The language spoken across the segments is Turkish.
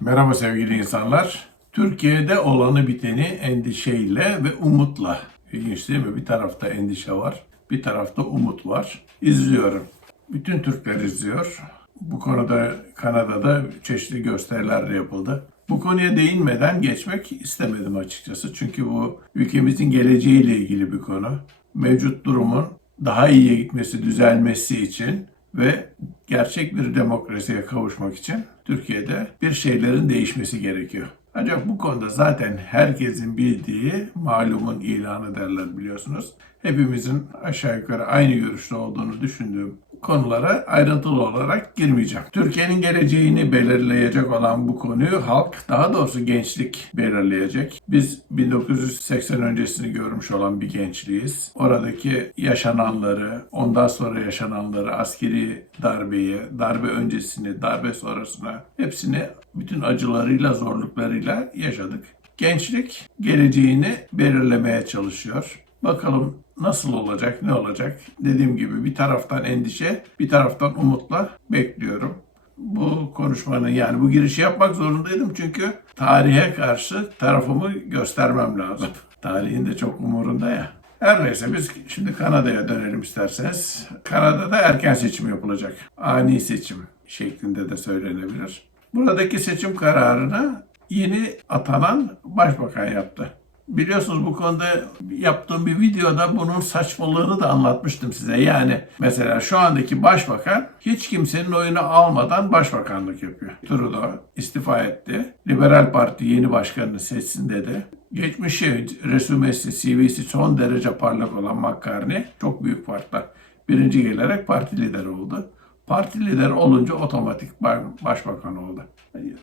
Merhaba sevgili insanlar. Türkiye'de olanı biteni endişeyle ve umutla. İlginç değil mi? Bir tarafta endişe var, bir tarafta umut var. İzliyorum. Bütün Türkler izliyor. Bu konuda Kanada'da çeşitli gösteriler de yapıldı. Bu konuya değinmeden geçmek istemedim açıkçası. Çünkü bu ülkemizin geleceğiyle ilgili bir konu. Mevcut durumun daha iyiye gitmesi, düzelmesi için ve gerçek bir demokrasiye kavuşmak için Türkiye'de bir şeylerin değişmesi gerekiyor. Ancak bu konuda zaten herkesin bildiği malumun ilanı derler biliyorsunuz. Hepimizin aşağı yukarı aynı görüşte olduğunu düşündüğüm konulara ayrıntılı olarak girmeyeceğim. Türkiye'nin geleceğini belirleyecek olan bu konuyu halk, daha doğrusu gençlik belirleyecek. Biz 1980 öncesini görmüş olan bir gençliğiz. Oradaki yaşananları, ondan sonra yaşananları, askeri darbeyi, darbe öncesini, darbe sonrasını hepsini bütün acılarıyla, zorluklarıyla yaşadık. Gençlik geleceğini belirlemeye çalışıyor. Bakalım nasıl olacak, ne olacak? Dediğim gibi bir taraftan endişe, bir taraftan umutla bekliyorum. Bu konuşmanın yani bu girişi yapmak zorundaydım çünkü tarihe karşı tarafımı göstermem lazım. Tarihin de çok umurunda ya. Her neyse biz şimdi Kanada'ya dönelim isterseniz. Kanada'da erken seçim yapılacak. Ani seçim şeklinde de söylenebilir. Buradaki seçim kararını yeni atanan başbakan yaptı. Biliyorsunuz bu konuda yaptığım bir videoda bunun saçmalığını da anlatmıştım size. Yani mesela şu andaki başbakan hiç kimsenin oyunu almadan başbakanlık yapıyor. Trudeau istifa etti. Liberal Parti yeni başkanını seçsin dedi. Geçmişi, resümesi, CV'si son derece parlak olan McCartney çok büyük farkla birinci gelerek parti lideri oldu. Parti lideri olunca otomatik başbakan oldu.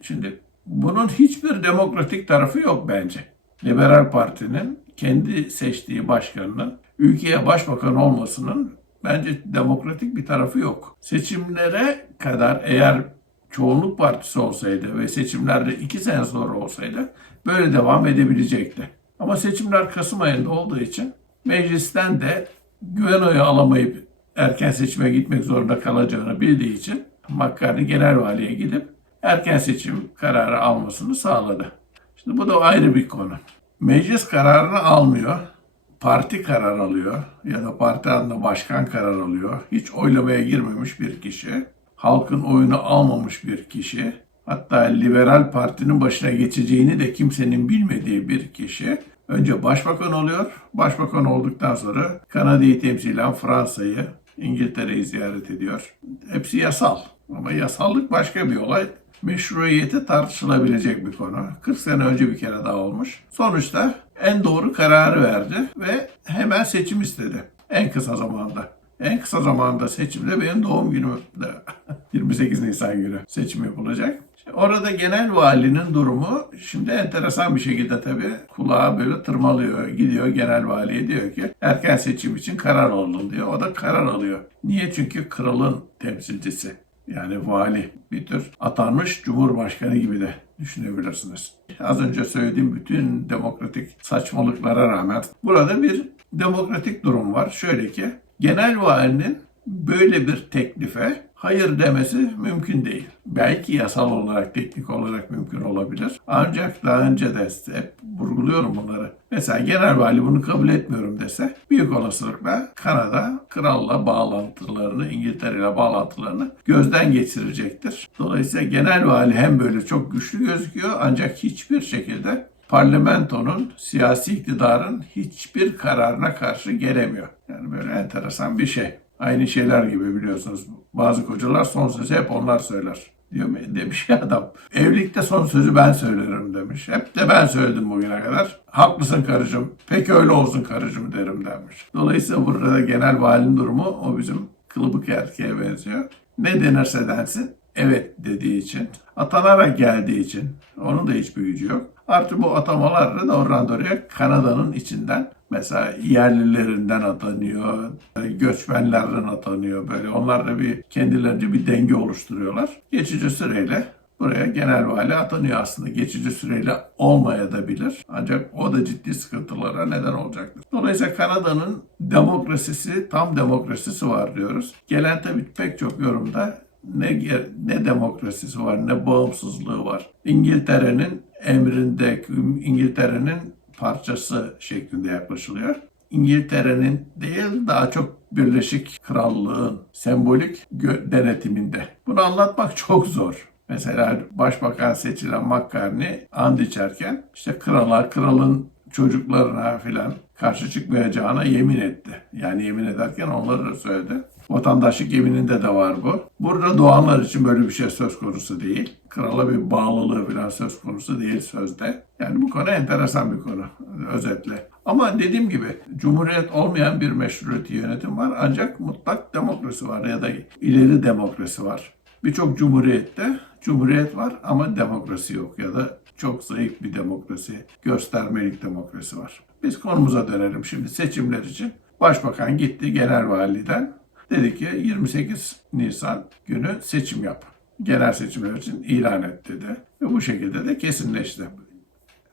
Şimdi bunun hiçbir demokratik tarafı yok bence. Liberal Parti'nin kendi seçtiği başkanının ülkeye başbakan olmasının bence demokratik bir tarafı yok. Seçimlere kadar eğer çoğunluk partisi olsaydı ve seçimlerde iki sene sonra olsaydı böyle devam edebilecekti. Ama seçimler Kasım ayında olduğu için meclisten de güven oyu alamayıp erken seçime gitmek zorunda kalacağını bildiği için McCartney genel valiye gidip erken seçim kararı almasını sağladı. Şimdi bu da ayrı bir konu. Meclis kararını almıyor. Parti karar alıyor ya da parti adına başkan karar alıyor. Hiç oylamaya girmemiş bir kişi. Halkın oyunu almamış bir kişi. Hatta Liberal Parti'nin başına geçeceğini de kimsenin bilmediği bir kişi. Önce başbakan oluyor. Başbakan olduktan sonra Kanada'yı temsilen Fransa'yı, İngiltere'yi ziyaret ediyor. Hepsi yasal. Ama yasallık başka bir olay meşruiyeti tartışılabilecek bir konu. 40 sene önce bir kere daha olmuş. Sonuçta en doğru kararı verdi ve hemen seçim istedi. En kısa zamanda. En kısa zamanda seçimde benim doğum günümde 28 Nisan günü seçim yapılacak. Orada genel valinin durumu şimdi enteresan bir şekilde tabii kulağa böyle tırmalıyor. Gidiyor genel valiye diyor ki erken seçim için karar alın diyor. O da karar alıyor. Niye? Çünkü kralın temsilcisi. Yani vali bir tür atanmış cumhurbaşkanı gibi de düşünebilirsiniz. Az önce söylediğim bütün demokratik saçmalıklara rağmen burada bir demokratik durum var. Şöyle ki genel valinin böyle bir teklife hayır demesi mümkün değil. Belki yasal olarak, teknik olarak mümkün olabilir. Ancak daha önce de hep vurguluyorum bunları. Mesela genel vali bunu kabul etmiyorum dese büyük olasılıkla Kanada kralla bağlantılarını, İngiltere ile bağlantılarını gözden geçirecektir. Dolayısıyla genel vali hem böyle çok güçlü gözüküyor ancak hiçbir şekilde parlamentonun, siyasi iktidarın hiçbir kararına karşı gelemiyor. Yani böyle enteresan bir şey. Aynı şeyler gibi biliyorsunuz. Bazı kocalar son sözü hep onlar söyler. Diyor mu? Demiş ya adam. Evlilikte son sözü ben söylerim demiş. Hep de ben söyledim bugüne kadar. Haklısın karıcığım. Peki öyle olsun karıcığım derim demiş. Dolayısıyla burada da genel valinin durumu o bizim kılıbık erkeğe benziyor. Ne denirse densin evet dediği için, atanarak geldiği için onun da hiçbir gücü yok. Artı bu atamalarla da oradan oraya Kanada'nın içinden mesela yerlilerinden atanıyor, göçmenlerden atanıyor böyle. Onlar da bir kendilerince bir denge oluşturuyorlar. Geçici süreyle buraya genel vali atanıyor aslında. Geçici süreyle olmayabilir. Ancak o da ciddi sıkıntılara neden olacaktır. Dolayısıyla Kanada'nın demokrasisi, tam demokrasisi var diyoruz. Gelen tabii pek çok yorumda ne ne demokrasisi var, ne bağımsızlığı var. İngiltere'nin emrinde, İngiltere'nin parçası şeklinde yaklaşılıyor. İngiltere'nin değil daha çok Birleşik Krallığın sembolik denetiminde. Bunu anlatmak çok zor. Mesela başbakan seçilen McCartney and içerken işte krala, kralın çocuklarına filan karşı çıkmayacağına yemin etti. Yani yemin ederken onları da söyledi. Vatandaşlık yemininde de var bu. Burada doğanlar için böyle bir şey söz konusu değil. Krala bir bağlılığı falan söz konusu değil sözde. Yani bu konu enteresan bir konu özetle. Ama dediğim gibi cumhuriyet olmayan bir meşruiyeti yönetim var ancak mutlak demokrasi var ya da ileri demokrasi var. Birçok cumhuriyette cumhuriyet var ama demokrasi yok ya da çok zayıf bir demokrasi, göstermelik demokrasi var. Biz konumuza dönelim şimdi seçimler için. Başbakan gitti genel validen. Dedi ki 28 Nisan günü seçim yap. Genel seçimler için ilan et dedi. Ve bu şekilde de kesinleşti.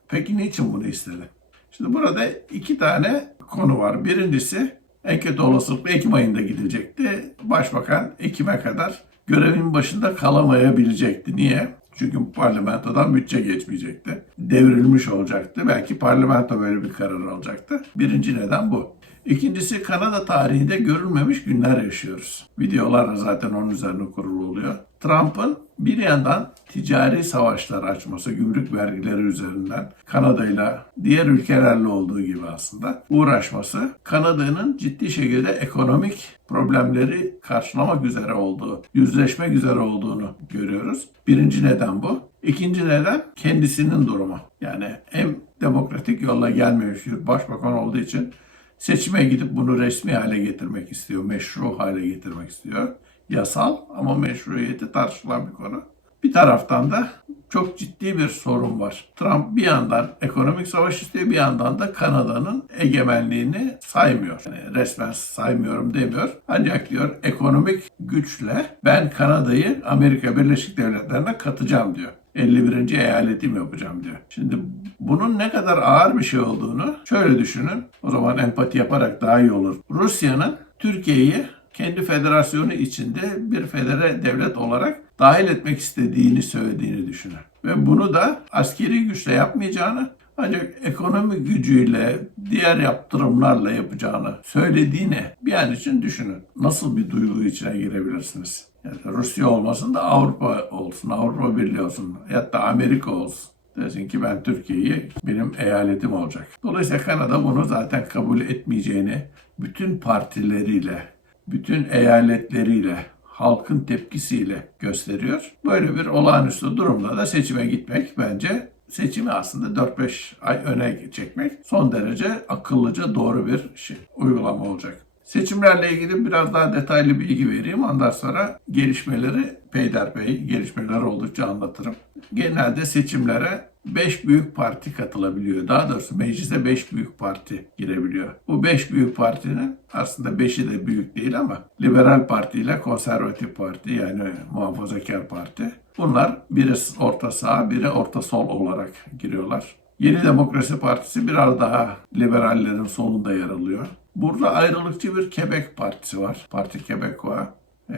Peki niçin bunu istedi? Şimdi burada iki tane konu var. Birincisi en kötü olasılıkla Ekim ayında gidecekti. Başbakan Ekim'e kadar görevin başında kalamayabilecekti. Niye? Çünkü parlamentodan bütçe geçmeyecekti. Devrilmiş olacaktı. Belki parlamento böyle bir karar alacaktı. Birinci neden bu. İkincisi Kanada tarihinde görülmemiş günler yaşıyoruz. Videolar da zaten onun üzerine kurulu oluyor. Trump'ın bir yandan ticari savaşlar açması, gümrük vergileri üzerinden Kanada'yla diğer ülkelerle olduğu gibi aslında uğraşması Kanada'nın ciddi şekilde ekonomik problemleri karşılamak üzere olduğu, yüzleşmek üzere olduğunu görüyoruz. Birinci neden bu. İkinci neden kendisinin durumu. Yani hem demokratik yolla gelmemiş bir başbakan olduğu için seçime gidip bunu resmi hale getirmek istiyor, meşru hale getirmek istiyor. Yasal ama meşruiyeti tartışılan bir konu. Bir taraftan da çok ciddi bir sorun var. Trump bir yandan ekonomik savaş istiyor, bir yandan da Kanada'nın egemenliğini saymıyor. Yani resmen saymıyorum demiyor. Ancak diyor ekonomik güçle ben Kanada'yı Amerika Birleşik Devletleri'ne katacağım diyor. 51. eyaletim yapacağım diyor. Şimdi bunun ne kadar ağır bir şey olduğunu şöyle düşünün. O zaman empati yaparak daha iyi olur. Rusya'nın Türkiye'yi kendi federasyonu içinde bir federe devlet olarak dahil etmek istediğini söylediğini düşünün. Ve bunu da askeri güçle yapmayacağını ancak ekonomi gücüyle, diğer yaptırımlarla yapacağını söylediğini bir an için düşünün. Nasıl bir duygu içine girebilirsiniz? Rusya olmasın da Avrupa olsun, Avrupa Birliği olsun, hatta Amerika olsun. Desin ki ben Türkiye'yi benim eyaletim olacak. Dolayısıyla Kanada bunu zaten kabul etmeyeceğini bütün partileriyle, bütün eyaletleriyle, halkın tepkisiyle gösteriyor. Böyle bir olağanüstü durumda da seçime gitmek bence seçimi aslında 4-5 ay öne çekmek son derece akıllıca doğru bir şey, uygulama olacak. Seçimlerle ilgili biraz daha detaylı bilgi vereyim. Ondan sonra gelişmeleri peyderpey gelişmeler oldukça anlatırım. Genelde seçimlere 5 büyük parti katılabiliyor. Daha doğrusu meclise 5 büyük parti girebiliyor. Bu 5 büyük partinin aslında 5'i de büyük değil ama Liberal Parti ile Konservatif Parti yani Muhafazakar Parti. Bunlar biri orta sağ, biri orta sol olarak giriyorlar. Yeni Demokrasi Partisi biraz daha liberallerin solunda yer alıyor. Burada ayrılıkçı bir Quebec Partisi var. Parti Quebecois.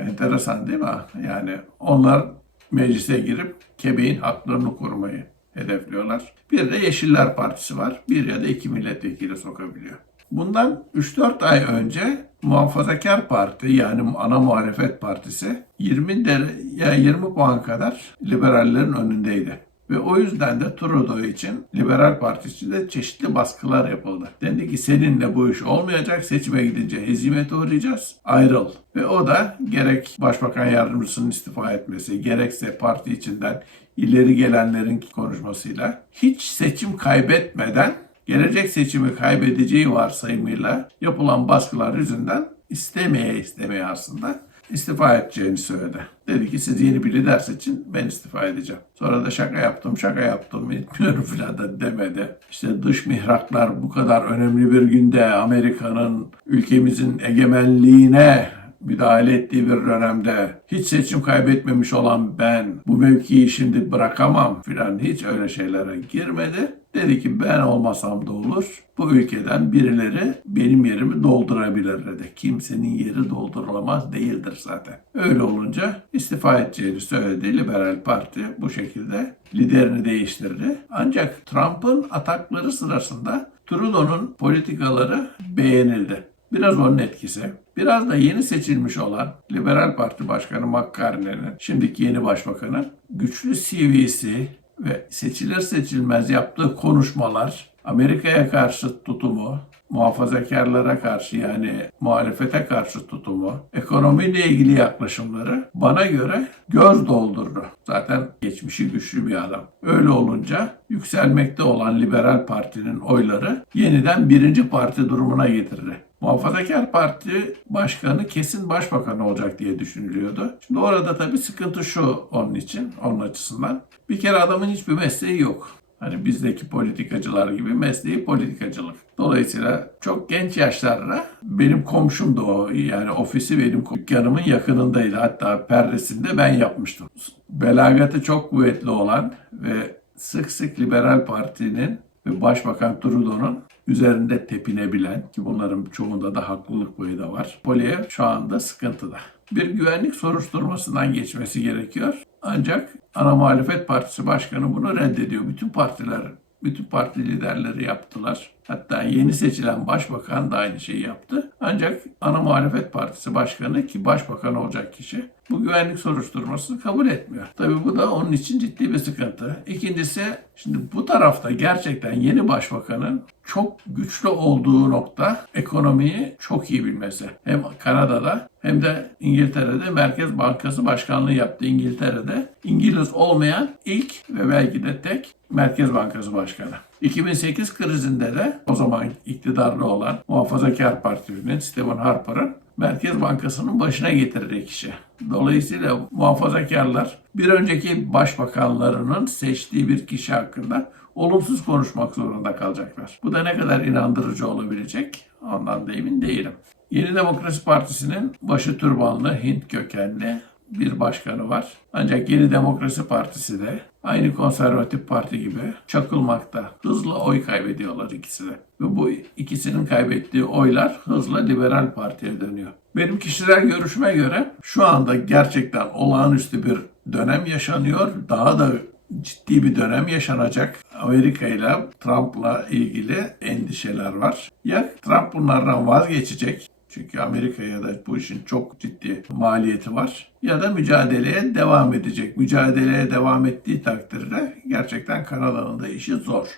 Enteresan değil mi? Yani onlar meclise girip Quebec'in haklarını korumayı hedefliyorlar. Bir de Yeşiller Partisi var. Bir ya da iki milletvekili sokabiliyor. Bundan 3-4 ay önce Muhafazakar Parti yani ana muhalefet partisi 20 dere, ya 20 puan kadar liberallerin önündeydi. Ve o yüzden de Trudeau için Liberal Parti için de çeşitli baskılar yapıldı. Dendi ki seninle bu iş olmayacak. Seçime gidince hezimete uğrayacağız. Ayrıl. Ve o da gerek Başbakan Yardımcısının istifa etmesi, gerekse parti içinden ileri gelenlerin konuşmasıyla hiç seçim kaybetmeden gelecek seçimi kaybedeceği varsayımıyla yapılan baskılar yüzünden istemeye istemeye aslında istifa edeceğini söyledi. Dedi ki siz yeni bir lider seçin ben istifa edeceğim. Sonra da şaka yaptım şaka yaptım etmiyorum filan da demedi. İşte dış mihraklar bu kadar önemli bir günde Amerika'nın ülkemizin egemenliğine müdahale ettiği bir dönemde hiç seçim kaybetmemiş olan ben bu mevkiyi şimdi bırakamam filan hiç öyle şeylere girmedi. Dedi ki ben olmasam da olur. Bu ülkeden birileri benim yerimi doldurabilir dedi. Kimsenin yeri doldurulamaz değildir zaten. Öyle olunca istifa edeceğini söyledi. Liberal Parti bu şekilde liderini değiştirdi. Ancak Trump'ın atakları sırasında Trudeau'nun politikaları beğenildi. Biraz onun etkisi. Biraz da yeni seçilmiş olan Liberal Parti Başkanı McCartney'nin, şimdiki yeni başbakanı, güçlü CV'si ve seçilir seçilmez yaptığı konuşmalar, Amerika'ya karşı tutumu, muhafazakarlara karşı yani muhalefete karşı tutumu, ekonomiyle ilgili yaklaşımları bana göre göz doldurdu. Zaten geçmişi güçlü bir adam. Öyle olunca yükselmekte olan Liberal Parti'nin oyları yeniden birinci parti durumuna getirdi. Muhafazakar Parti başkanı kesin başbakan olacak diye düşünülüyordu. Şimdi orada tabii sıkıntı şu onun için, onun açısından. Bir kere adamın hiçbir mesleği yok. Hani bizdeki politikacılar gibi mesleği politikacılık. Dolayısıyla çok genç yaşlarda benim komşum da o. Yani ofisi benim dükkanımın yakınındaydı. Hatta perdesinde ben yapmıştım. Belagatı çok kuvvetli olan ve sık sık Liberal Parti'nin ve Başbakan Trudeau'nun üzerinde tepinebilen ki bunların çoğunda da haklılık payı da var. Polyev şu anda sıkıntıda. Bir güvenlik soruşturmasından geçmesi gerekiyor. Ancak ana muhalefet partisi başkanı bunu reddediyor. Bütün partiler, bütün parti liderleri yaptılar. Hatta yeni seçilen başbakan da aynı şeyi yaptı. Ancak ana muhalefet partisi başkanı ki başbakan olacak kişi bu güvenlik soruşturmasını kabul etmiyor. Tabii bu da onun için ciddi bir sıkıntı. İkincisi şimdi bu tarafta gerçekten yeni başbakanın çok güçlü olduğu nokta ekonomiyi çok iyi bilmesi. Hem Kanada'da hem de İngiltere'de Merkez Bankası Başkanlığı yaptı. İngiltere'de İngiliz olmayan ilk ve belki de tek Merkez Bankası Başkanı. 2008 krizinde de o zaman iktidarda olan Muhafazakar Parti'nin Stephen Harper'ın Merkez Bankası'nın başına getirdiği kişi. Dolayısıyla muhafazakarlar bir önceki başbakanlarının seçtiği bir kişi hakkında olumsuz konuşmak zorunda kalacaklar. Bu da ne kadar inandırıcı olabilecek ondan da emin değilim. Yeni Demokrasi Partisi'nin başı türbanlı Hint kökenli bir başkanı var. Ancak Yeni Demokrasi Partisi de aynı konservatif parti gibi çakılmakta. Hızla oy kaybediyorlar ikisi de. Ve bu ikisinin kaybettiği oylar hızla Liberal Parti'ye dönüyor. Benim kişisel görüşüme göre şu anda gerçekten olağanüstü bir dönem yaşanıyor. Daha da ciddi bir dönem yaşanacak. Amerika ile Trump'la ilgili endişeler var. Ya Trump bunlardan vazgeçecek çünkü Amerika'ya da bu işin çok ciddi maliyeti var. Ya da mücadeleye devam edecek. Mücadeleye devam ettiği takdirde gerçekten Kanada'nın da işi zor.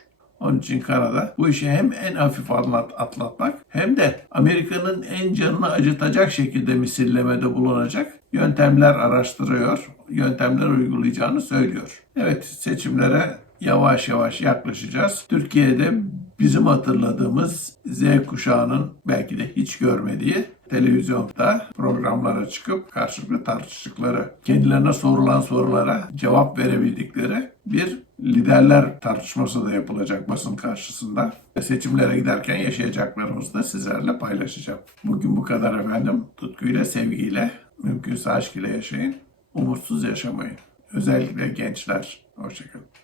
Onun için Kanada bu işi hem en hafif atlat, atlatmak hem de Amerika'nın en canını acıtacak şekilde misillemede bulunacak yöntemler araştırıyor, yöntemler uygulayacağını söylüyor. Evet seçimlere yavaş yavaş yaklaşacağız. Türkiye'de bizim hatırladığımız Z kuşağının belki de hiç görmediği televizyonda programlara çıkıp karşılıklı tartıştıkları, kendilerine sorulan sorulara cevap verebildikleri bir liderler tartışması da yapılacak basın karşısında. Seçimlere giderken yaşayacaklarımızı da sizlerle paylaşacağım. Bugün bu kadar efendim. Tutkuyla, sevgiyle, mümkünse aşk ile yaşayın. Umutsuz yaşamayın. Özellikle gençler. Hoşçakalın.